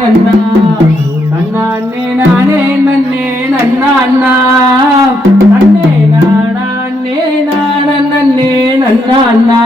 நன்னா. நன்னா அண்ணே நானே நன்னே நன்னா அண்ணா நன்னே நானா அண்ணே நான நன்னே நன்னா அண்ணா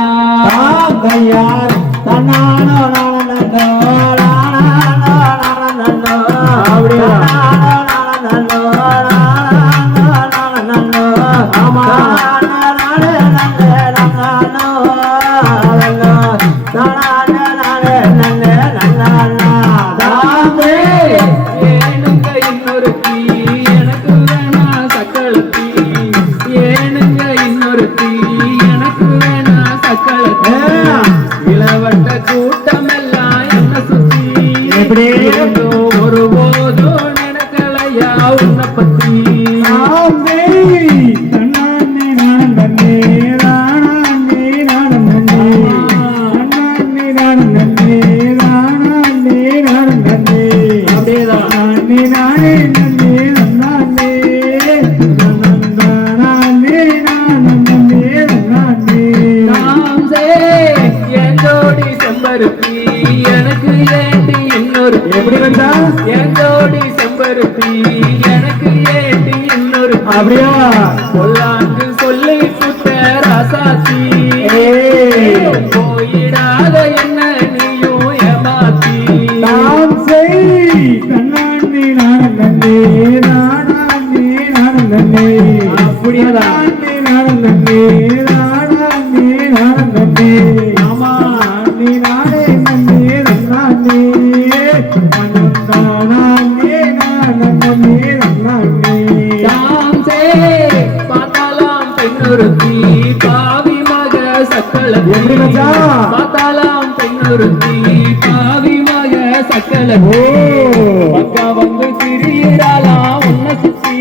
அப்படியா? சொல்லாங்கு சொல்லி சுத்த ராசாத்தி. போயிடாத என்ன நீயும் ஏமாத்தி நாம் செய் நானும் நன்னே நானாண்டி நானும் நன்னே அப்படியேதான். நானாண்டி பெண்ணொருத்தி பாவி மக மச்சான்? பார்த்தாலாம் பெண்ணொருத்தி பாவி மக ஓ. பக்கா வந்து திரியிறாளாம் உன்னை சுத்தி.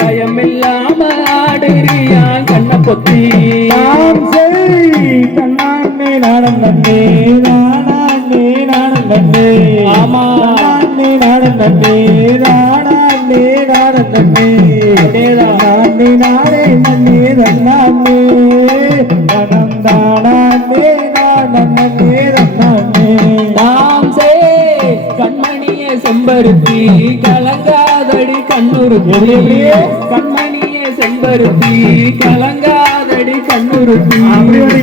பயம் இல்லாம ஆடுறியா கண்ண பொத்தி. தன்னாண்டி நானும் நன்னே நானாண்டி நானும் நன்னே ஆமா. நானாண்டி நானும் நன்னே நானாண்டி நானும் நன்னே நானே நன்னே தானாண்டி நானம் நன்னே நன்னாண்டி நாம் சே கண்மணியே செம்பருத்தி கலங்காதடி கண்ணுறுத்தி? கண்மணியே செம்பருத்தி கலங்காதடி கண்ணுறுத்தி. அப்படி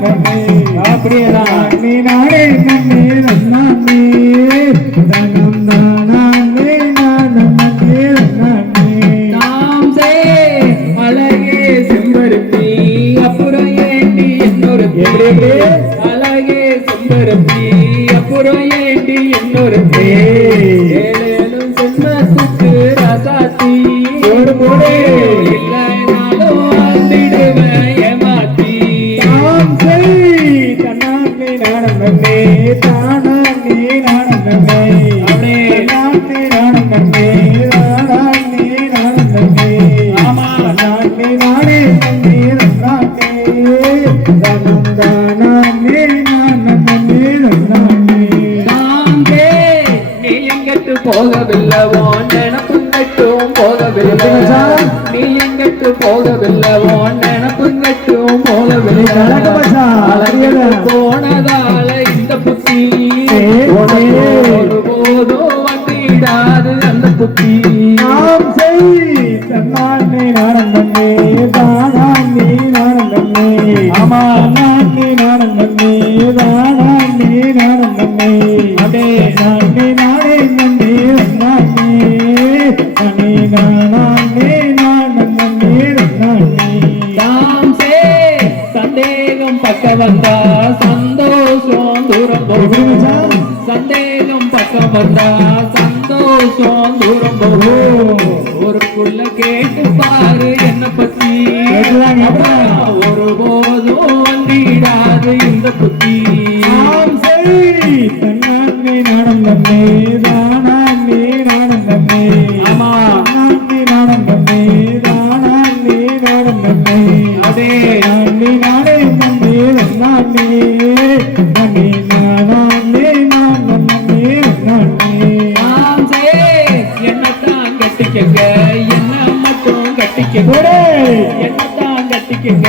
நானும் அப்படியேதான். நானே தனம் நாம் சே அழகே செம்பருத்தி அப்புறம் ஏண்டி அழகே செம்பருத்தி அப்புறம் நானே நன்னே நன்னானே தனம் தானானே நானும் நன்னே நன்னானே நாங்கே நீ எங்கட்டு போகவில்லை. உன் நினப்பு கட்டும் போகவில்லை? நீ எங்கட்டு போகவில்லை. உன் நினப்பு கட்டும் போகவில்லை போனதால இந்த புத்தி ஏய், உனக்கு ஏய். ஒருபோதும் வந்திடாது அந்த புத்தி. தாம் செய். தன்னானே நானும் ராமா நாட்டி நாடம் கண்ணி ராணி நாடம் கண்ணி அடே நாட்டி நாடே நன்னி நாட்டி நானி நானே நாடம் கண்ணி நாட்டி ராம் சே சந்தேகம் பக்க வந்தா சந்தோஷம் ஒரு புள்ள கேட்டு பாரு என்ன பத்தி. தம்பி அம்மா நாட்டி நாடம் தம்பி நாடாண்டி நாடம் தம்பி அதே நாட்டி நாடே தம்பி நாட்டி தம்பி நாடாண்டி நாடம் தம்பி நாட்டி என்னத்தான் கட்டிக்கங்க என்னத்தான் கட்டிக்கங்க.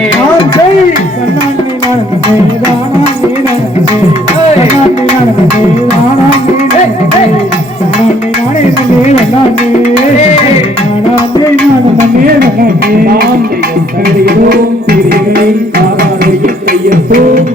கழுதையோடும் சிறுகளை ஆவாரையும் கையப்போம்